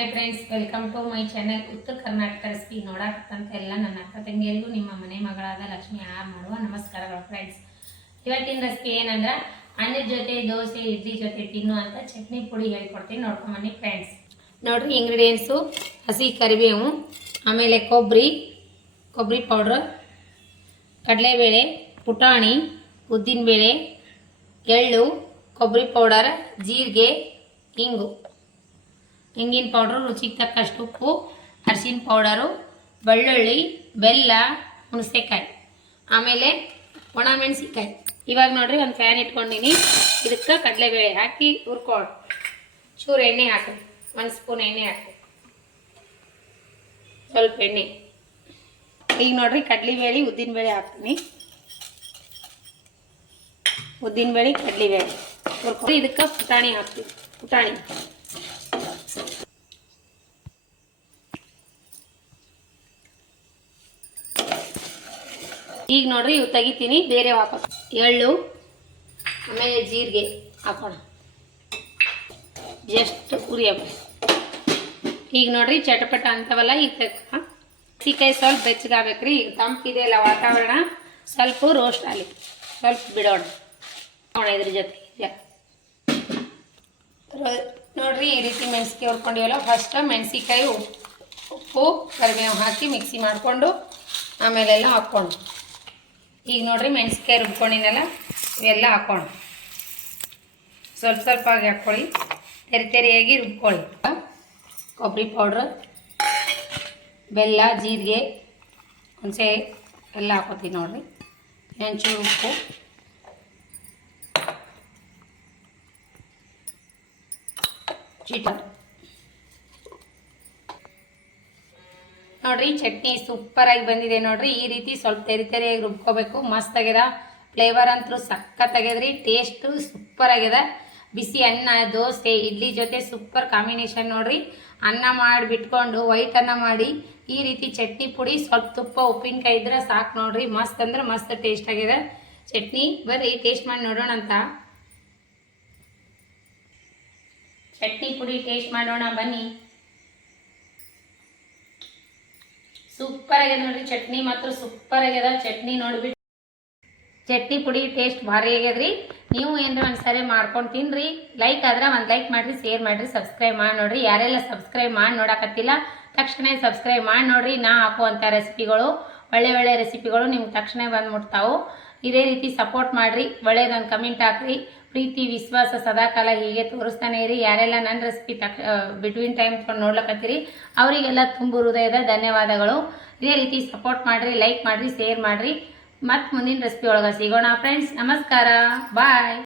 Hi friends, welcome to my channel Uttara Karnataka recipe. ನೋಡಾಕತ್ತಂತ ಎಲ್ಲ ನನ್ನ ಅಕ್ಕ ತಂಗಿಯರಿಗೂ ನಿಮ್ಮ ಮನೆ ಮಗಳಾದ ಲಕ್ಷ್ಮಿ ಆರ್ ಮಾಡುವ ನಮಸ್ಕಾರಗಳು ಫ್ರೆಂಡ್ಸ್. ಇವತ್ತಿನ ರೆಸಿಪಿ ಏನಂದ್ರೆ ಅನ್ನದ ಜೊತೆ ದೋಸೆ ಇಡ್ಲಿ ಜೊತೆ ತಿನ್ನುವಂಥ ಚಟ್ನಿ ಪುಡಿ ಹೇಳ್ಕೊಡ್ತೀನಿ, ನೋಡ್ಕೊಂಬನ್ನಿ ಫ್ರೆಂಡ್ಸ್. ನೋಡ್ರಿ, ಇಂಗ್ರೀಡಿಯೆಂಟ್ಸು: ಹಸಿ ಕರಿಬೇವು, ಆಮೇಲೆ ಕೊಬ್ಬರಿ ಪೌಡ್ರ್, ಕಡಲೆಬೇಳೆ, ಪುಟಾಣಿ, ಉದ್ದಿನಬೇಳೆ, ಎಳ್ಳು, ಕೊಬ್ಬರಿ ಪೌಡರ್, ಜೀರಿಗೆ, ಹಿಂಗಿನ ಪೌಡ್ರು, ರುಚಿಗೆ ತಕ್ಕಷ್ಟು ಉಪ್ಪು, ಅರಿಶಿನ ಪೌಡರು, ಬೆಳ್ಳುಳ್ಳಿ, ಬೆಲ್ಲ, ಹುಣಸೆಕಾಯಿ, ಆಮೇಲೆ ಒಣ ಮೆಣಸಿನ್ಕಾಯಿ. ಇವಾಗ ನೋಡ್ರಿ, ಒಂದು ಫ್ಯಾನ್ ಇಟ್ಕೊಂಡಿನಿ. ಇದಕ್ಕೆ ಕಡಲೆಬೇಳೆ ಹಾಕಿ ಹುರ್ಕೊಳ್ಳಿ. ಚೂರು ಎಣ್ಣೆ ಹಾಕಿ, 1 ಸ್ಪೂನ್ ಎಣ್ಣೆ ಹಾಕಿ, ಸ್ವಲ್ಪ ಎಣ್ಣೆ. ಈಗ ನೋಡ್ರಿ, ಕಡಲೆಬೇಳೆ ಉದ್ದಿನಬೇಳೆ ಹಾಕ್ತೀನಿ. ಉದ್ದಿನಬೇಳೆ ಕಡಲೆಬೇಳೆ ಹುರ್ಕೊಂಡು ಇದಕ್ಕೆ ಪುಟಾಣಿ ಹಾಕ್ತೀವಿ. ಪುಟಾಣಿ ಈಗ ನೋಡ್ರಿ, ಇವು ತೆಗಿತೀನಿ, ಬೇರೆ ಹಾಕೋಣ. ಎಳ್ಳು, ಆಮೇಲೆ ಜೀರಿಗೆ ಹಾಕೋಣ, ಜಸ್ಟ್ ಉರಿಯಬೇಕು. ಈಗ ನೋಡ್ರಿ, ಚಟಪಟ ಅಂತವಲ್ಲ. ಈಗ ಸಿಕಾಯಿ ಸ್ವಲ್ಪ ಬೆಚ್ಚಗಾಗಬೇಕ್ರಿ. ಈಗ ತಂಪಿದೆ ಅಲ್ಲ ವಾತಾವರಣ, ಸ್ವಲ್ಪ ರೋಸ್ಟ್ ಆಗಲಿ, ಸ್ವಲ್ಪ ಬಿಡೋಣ ಇದ್ರ ಜೊತೆ. ನೋಡ್ರಿ, ಈ ರೀತಿ ಮೆಣಸಿಕಾಯಿ ಹುರ್ಕೊಂಡಿವಲ್ಲ, ಫಸ್ಟ್ ಮೆಣಸಿಕಾಯಿ ಉಪ್ಪು ಕರಿಬೇವು ಹಾಕಿ ಮಿಕ್ಸಿ ಮಾಡಿಕೊಂಡು ಆಮೇಲೆಲ್ಲ ಹಾಕ್ಕೊಂಡು. ಈಗ ನೋಡ್ರಿ, ಮೆಣಸಿಕಾಯಿ ರುಬ್ಕೊಂಡಿನಲ್ಲ, ಇವೆಲ್ಲ ಹಾಕೋಣ. ಸ್ವಲ್ಪ ಆಗಿ ಹಾಕ್ಕೊಳ್ಳಿ, ತೆರಿಯಾಗಿ ರುಬ್ಕೊಳ್ಳಿ. ಕೊಬ್ಬರಿ ಪೌಡ್ರ್, ಬೆಲ್ಲ, ಜೀರಿಗೆ, ಹುಣಸೆ ಎಲ್ಲ ಹಾಕೋತೀವಿ. ನೋಡ್ರಿ, ಒಂಚೂರು ಉಪ್ಪು, ನೋಡ್ರಿ, ಚಟ್ನಿ ಸೂಪರಾಗಿ ಬಂದಿದೆ. ನೋಡ್ರಿ, ಈ ರೀತಿ ಸ್ವಲ್ಪ ತೆರಿಯಾಗಿ ರುಬ್ಕೋಬೇಕು. ಮಸ್ತ್ ಆಗ್ಯದ. ಫ್ಲೇವರ್ ಅಂತೂ ಸಖತ್ ಆಗ್ಯದ್ರಿ. ಟೇಸ್ಟು ಸೂಪರ್ ಆಗ್ಯದ. ಬಿಸಿ ಅನ್ನ, ದೋಸೆ, ಇಡ್ಲಿ ಜೊತೆ ಸೂಪರ್ ಕಾಂಬಿನೇಷನ್. ನೋಡ್ರಿ, ಅನ್ನ ಮಾಡಿಬಿಟ್ಕೊಂಡು ವೈಟ್ ಅನ್ನ ಮಾಡಿ ಈ ರೀತಿ ಚಟ್ನಿ ಪುಡಿ, ಸ್ವಲ್ಪ ತುಪ್ಪ, ಉಪ್ಪಿನಕಾಯಿ ಇದ್ರೆ ಸಾಕು. ನೋಡ್ರಿ, ಮಸ್ತ್ ಅಂದ್ರೆ ಮಸ್ತ್ ಟೇಸ್ಟ್ ಆಗ್ಯದ ಚಟ್ನಿ. ಬರ್ರಿ ಟೇಸ್ಟ್ ಮಾಡಿ ನೋಡೋಣ ಅಂತ. ಚಟ್ನಿ ಪುಡಿ ಟೇಸ್ಟ್ ಮಾಡೋಣ ಬನ್ನಿ. ಸೂಪರ್ ಆಗ್ಯದ ನೋಡ್ರಿ, ಚಟ್ನಿ ಮಾತ್ರ ಸೂಪರ್ ಆಗ್ಯದ. ಚಟ್ನಿ ನೋಡ್ಬಿಟ್ಟು ಚಟ್ನಿ ಪುಡಿ ಟೇಸ್ಟ್ ಭಾರಿ ಆಗ್ಯದ್ರಿ. ನೀವು ಏನಾರ ಒಂದ್ಸರಿ ಮಾಡ್ಕೊಂಡು ತಿನ್ರಿ. ಲೈಕ್ ಆದ್ರೆ ಒಂದು ಲೈಕ್ ಮಾಡಿರಿ, ಶೇರ್ ಮಾಡಿರಿ, ಸಬ್ಸ್ಕ್ರೈಬ್ ಮಾಡಿ ನೋಡ್ರಿ. ಯಾರೆಲ್ಲ ಸಬ್ಸ್ಕ್ರೈಬ್ ಮಾಡಿ ನೋಡಕತ್ತಿಲ್ಲ ತಕ್ಷಣ ಸಬ್ಸ್ಕ್ರೈಬ್ ಮಾಡಿ ನೋಡ್ರಿ. ನಾ ಹಾಕುವಂಥ ರೆಸಿಪಿಗಳು, ಒಳ್ಳೆ ರೆಸಿಪಿಗಳು ನಿಮ್ಗೆ ತಕ್ಷಣ ಬಂದ್ಬಿಡ್ತಾವು. ಇದೇ ರೀತಿ ಸಪೋರ್ಟ್ ಮಾಡಿರಿ, ಒಳ್ಳೇದೊಂದು ಕಮೆಂಟ್ ಹಾಕ್ರಿ. ಪ್ರೀತಿ ವಿಶ್ವಾಸ ಸದಾಕಾಲ ಹೀಗೆ ತೋರಿಸ್ತಾನೆ ಇರಿ. ಯಾರೆಲ್ಲ ನನ್ನ ರೆಸಿಪಿ ಬಿಟ್ವೀನ್ ಟೈಮ್ ನೋಡ್ಲಕತ್ತೀರಿ ಅವರಿಗೆಲ್ಲ ತುಂಬ ಹೃದಯದ ಧನ್ಯವಾದಗಳು. ಇದೇ ರೀತಿ ಸಪೋರ್ಟ್ ಮಾಡಿರಿ, ಲೈಕ್ ಮಾಡಿರಿ, ಶೇರ್ ಮಾಡಿರಿ. ಮತ್ತು ಮುಂದಿನ ರೆಸಿಪಿ ಒಳಗೆ ಸಿಗೋಣ ಫ್ರೆಂಡ್ಸ್. ನಮಸ್ಕಾರ, ಬಾಯ್.